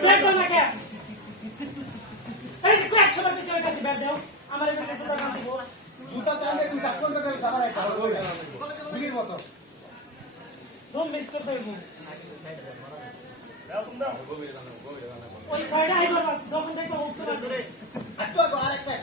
bat দাও না কে এই যে একশো বার পিছিয়ে কাছে ব্যাট দাও আমার কাছে জুতা কাম দিব জুতা চাইলে তুমি কাট করে গেলে দাঁড়া রাখা হবে দিগির মতো দম মিস করতে হবে দাও তুমি দাও ওই সাইডে আইবার যখন দেখো উঠতে ধরে আচ্ছা আরেকটা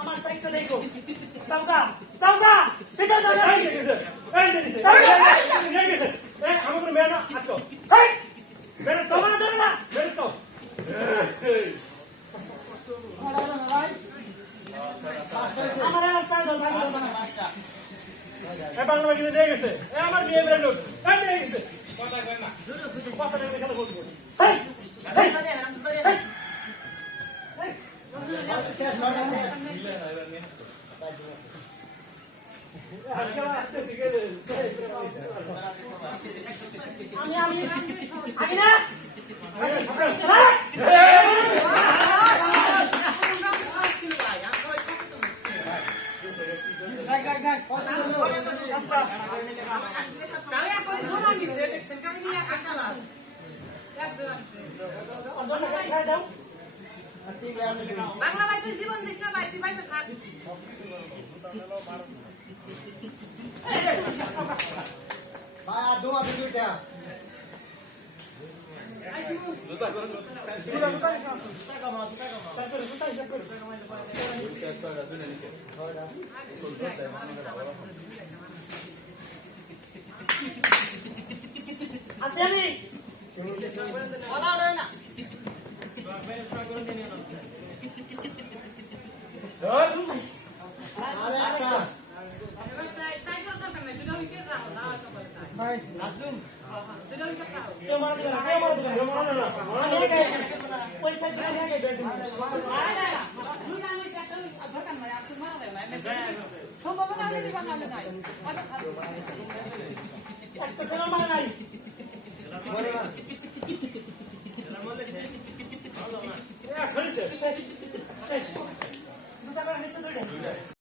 আমার সাইডটা দেখো সাউকা সাউকা ভিতর যাও এই গেছে এই আমাকে মেয়ে না আটকো এই মেয়ে তোমার ধরে না মেরে তো আমার একটা দল ভাই এ বাংলা কি দিয়ে গেছে এ আমার বিয়ে বের লোক এই দিয়ে গেছে কথা কই না কথা না খেলা বলবো এই বাংলা ভাই তুই জীবন দিস না ভাই তুই ভাই থাক ভাই আর দোয়া দুইটা আছে আমি কথা বলে না আরেকটা ভাই ওই সাইডে সম্ভাবনা আমি দিবা না নাই একটা খেলা মানে নাই শেষ শেষ জুতা করে নিচে ধরে